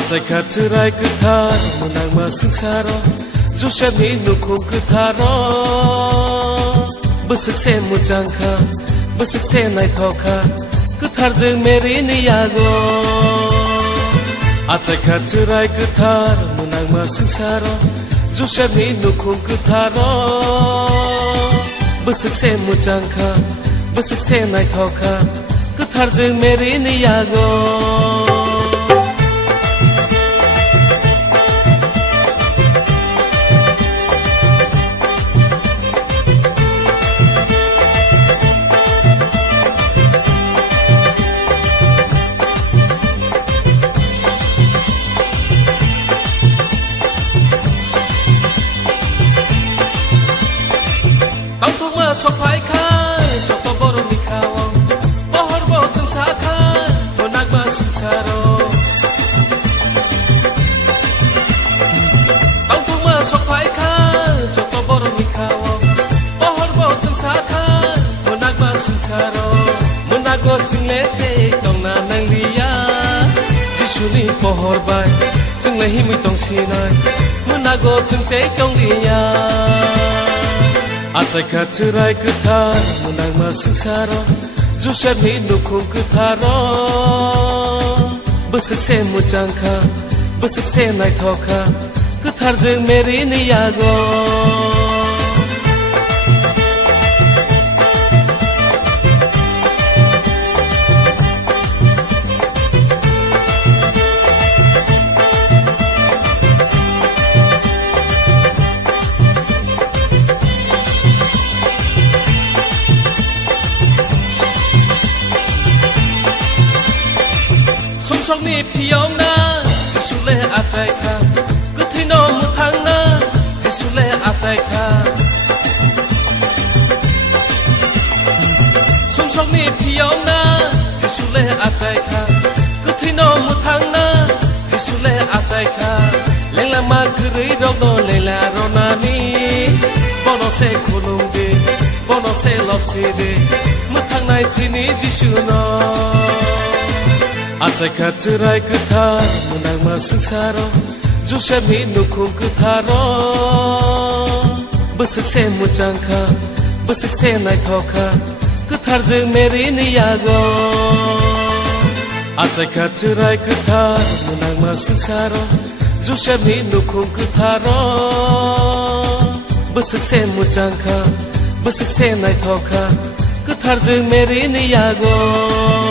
아자카 트라이 끝하러 문학마 승사로 주셔니 누콩 끝하러 버슥세 무장카 버슥세 나이토카 끝하르증 메리니야고 아자카 트라이 끝하러 문학마 승사로 주셔니 누콩 끝하러 버슥세 무장카 버슥세 나이토카 끝하르증 메리니야고 속파이카 저도 보름이카오 보허르보 증사카 문학마 승사로 엉뚱마 속파이카 저도 보름이카오 보허르보 증사카 문학마 승사로 문학고 승레테 동나 낭리야 지수니 보허르바이 증내 힘이 동시나이 문학고 증대 경리야 아자카 트라이 끝하러 문학마 승사로 주셔니 누콩 끝하러 버슥세 무장카 버슥세 나이토카 끝하르증 메리니야고 somsokni piyongna jisule ajaika kuthino muthangna jisule ajaika somsokni piyongna jisule ajaika kuthino muthangna jisule ajaika lenglama gri rogno lela ronani bono se khulungde bono se lopside muthangna jini jisuno 아자카 트라이 끝하러 문학마 승사로 주셔니 누콩 끝하러 버슥세 무장카 버슥세 나이토카 끝하르증 메리니야고 아자카 트라이 끝하러 문학마 승사로 주셔니 누콩 끝하러 버슥세 무장카 버슥세 나이토카 끝하르증 메리니야고